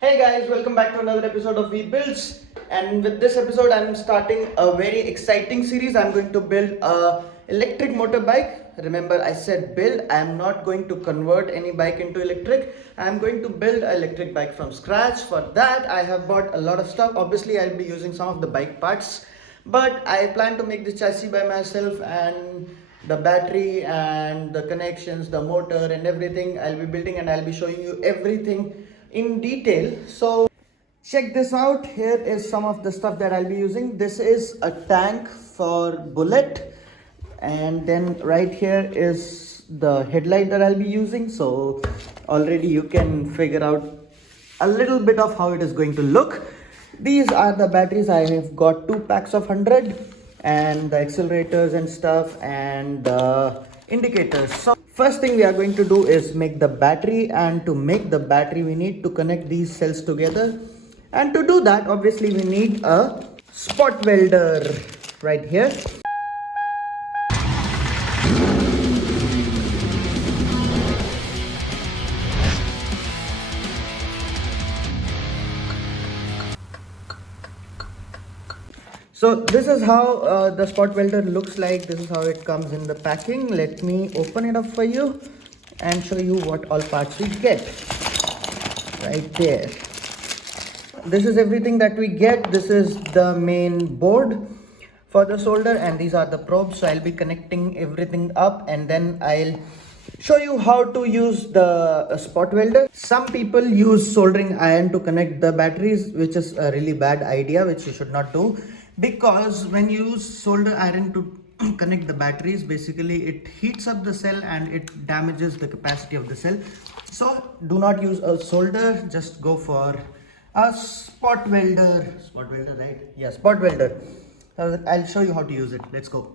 Hey guys, welcome back to another episode of We Builds. And with this episode, I'm starting a very exciting series. I'm going to build a electric motorbike. Remember, I said build. I'm not going to convert any bike into electric. I'm going to build an electric bike from scratch. For that, I have bought a lot of stuff. Obviously, I'll be using some of the bike parts, but I plan to make the chassis by myself, and the battery and the connections, the motor and everything I'll be building, and I'll be showing you everything in detail. So check this out. Here is some of the stuff that I'll be using. This is a tank for bullet, and then right here is the headlight that I'll be using. So already you can figure out a little bit of how it is going to look. These are the batteries. I have got 2 packs of 100, and the accelerators and stuff, and the indicators. So first thing we are going to do is make the battery, and to make the battery we need to connect these cells together, and to do that obviously we need a spot welder right here. So this is how the spot welder looks like. This is how it comes in the packing. Let me open it up for you and show you what all parts we get right there. This is everything that we get. This is the main board for the solder, and these are the probes. So I'll be connecting everything up, and then I'll show you how to use the spot welder. Some people use soldering iron to connect the batteries, which is a really bad idea, which you should not do, because when you use solder iron to connect the batteries, basically it heats up the cell and it damages the capacity of the cell. So do not use a solder, just go for a spot welder. Spot welder, right? Yeah, spot welder. I'll show you how to use it. Let's go.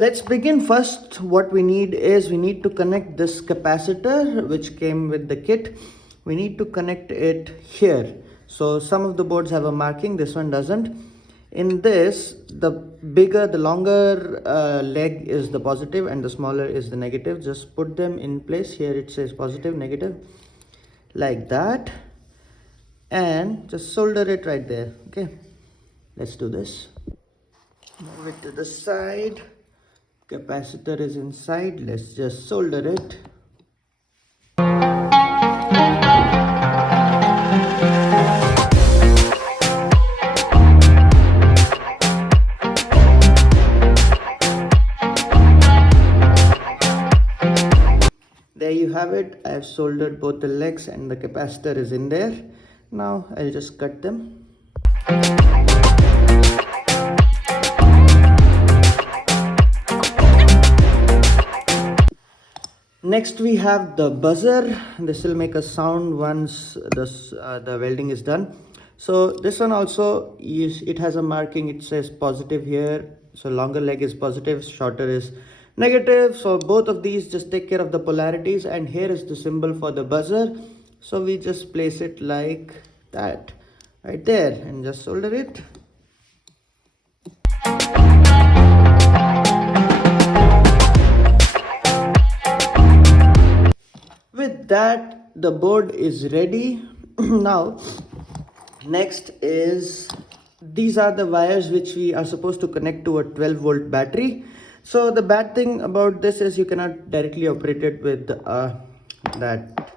Let's begin. First, what we need is we need to connect this capacitor which came with the kit. We need to connect it here. So some of the boards have a marking, this one doesn't. In this, the longer leg is the positive and the smaller is the negative. Just put them in place. Here it says positive, negative, like that, and just solder it right there. Okay, let's do this. Move it to the side. Capacitor is inside. Let's just solder it. There you have it. I have soldered both the legs and the capacitor is in there. Now I'll just cut them. Next we have the buzzer. This will make a sound once the welding is done. So this one also it has a marking. It says positive here. So longer leg is positive, shorter is negative. So both of these, just take care of the polarities, and here is the symbol for the buzzer. So we just place it like that right there and just solder it. With that, the board is ready. Now next is, these are the wires which we are supposed to connect to a 12-volt battery. So the bad thing about this is you cannot directly operate it with that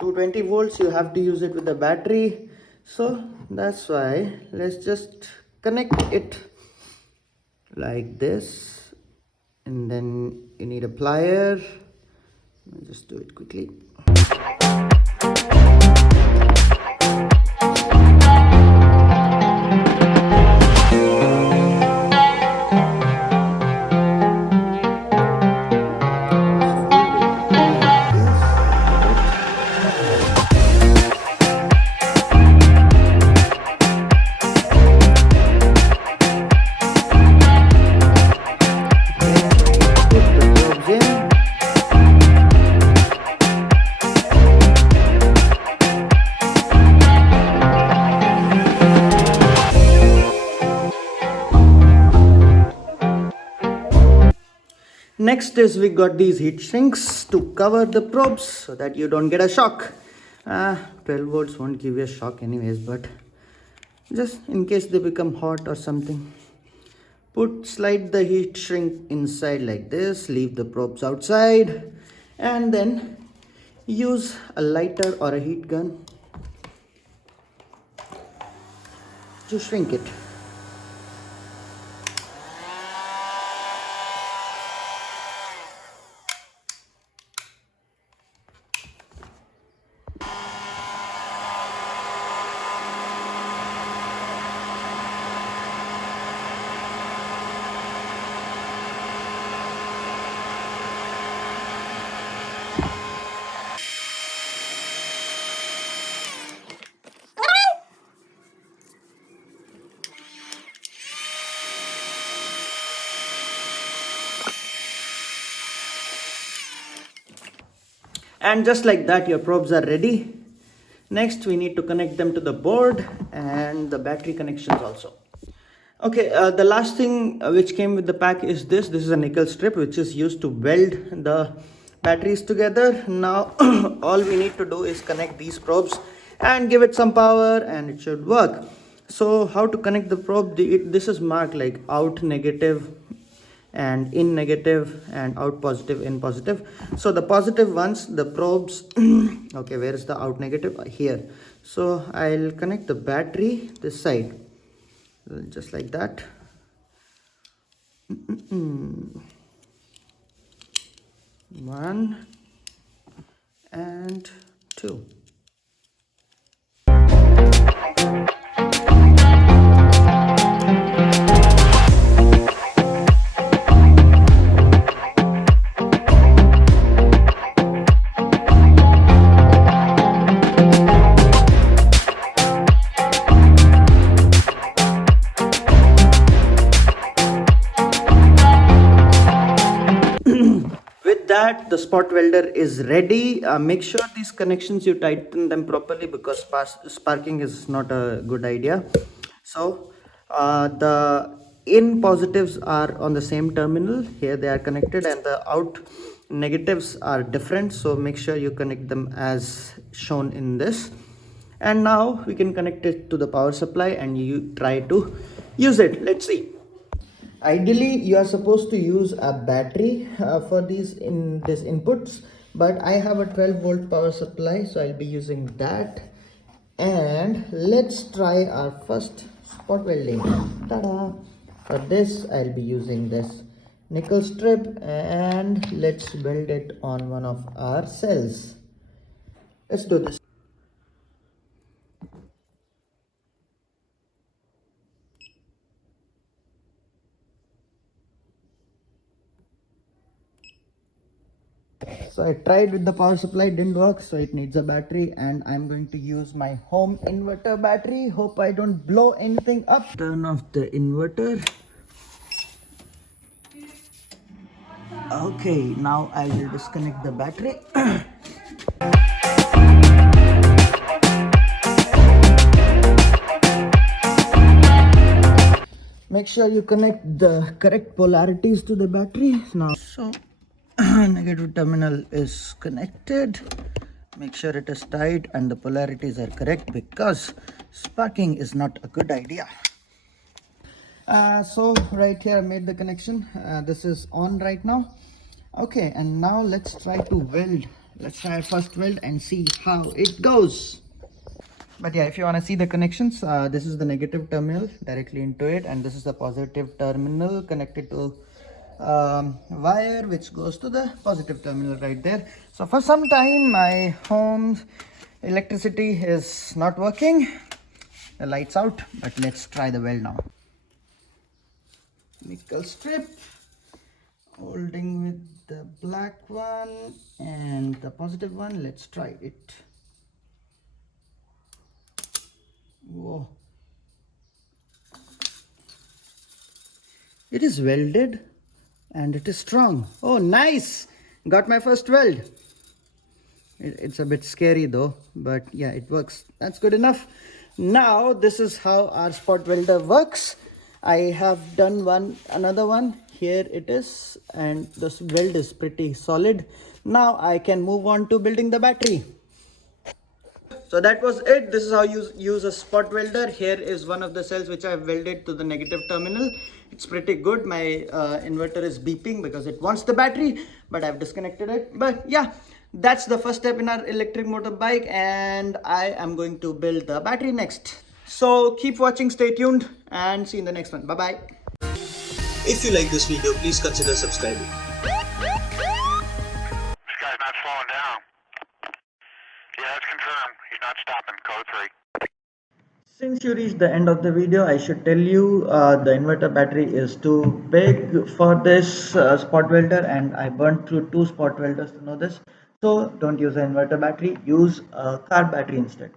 220 volts. You have to use it with the battery. So that's why let's just connect it like this, and then you need a plier. I'll just do it quickly. Next is we got these heat sinks to cover the probes so that you don't get a shock. 12 volts won't give you a shock anyways, but just in case they become hot or something. Slide the heat shrink inside like this, leave the probes outside, and then use a lighter or a heat gun to shrink it. And just like that, your probes are ready. Next, we need to connect them to the board and the battery connections also. Okay, the last thing which came with the pack is this. This is a nickel strip which is used to weld the batteries together. Now, all we need to do is connect these probes and give it some power and it should work. So, how to connect the probe? This is marked like out negative and in negative and out positive, in positive. So the positive ones, the probes, okay, where is the out negative? Here. So I'll connect the battery this side, just like that. One and two. That the spot welder is ready. Make sure these connections you tighten them properly, because sparking is not a good idea. So the in positives are on the same terminal. Here they are connected, and the out negatives are different, so make sure you connect them as shown in this. And now we can connect it to the power supply and you try to use it. Let's see. Ideally, you are supposed to use a battery for these inputs, but I have a 12-volt power supply, so I'll be using that. And let's try our first spot welding. Ta-da! For this, I'll be using this nickel strip, and let's weld it on one of our cells. Let's do this. So I tried with the power supply, didn't work, so it needs a battery, and I'm going to use my home inverter battery. Hope I don't blow anything up. Turn off the inverter. Okay, now I will disconnect the battery. Make sure you connect the correct polarities to the battery. Now, so negative terminal is connected. Make sure it is tight and the polarities are correct, because sparking is not a good idea. So right here I made the connection. This is on right now. Okay, and now let's try to weld. Let's try our first weld and see how it goes. But yeah, if you want to see the connections, this is the negative terminal directly into it, and this is the positive terminal connected to wire which goes to the positive terminal right there. So for some time my home's electricity is not working, the lights out, but let's try the weld now. Nickel strip, holding with the black one and the positive one. Let's try it. Whoa, it is welded and it is strong. Oh, nice! Got my first weld. It's a bit scary though, but yeah, it works. That's good enough. Now this is how our spot welder works. I have done another one. Here it is, and this weld is pretty solid. Now I can move on to building the battery. So that was it. This is how you use a spot welder. Here is one of the cells which I've welded to the negative terminal. It's pretty good. My inverter is beeping because it wants the battery, but I've disconnected it. But yeah, that's the first step in our electric motorbike, and I am going to build the battery next. So keep watching, stay tuned, and see you in the next one. Bye bye. If you like this video, please consider subscribing. This guy's not slowing down. Yeah, that's confirmed. He's not stopping. Code 3. Since you reached the end of the video, I should tell you the inverter battery is too big for this spot welder, and I burnt through 2 spot welders to know this. So don't use an inverter battery, use a car battery instead.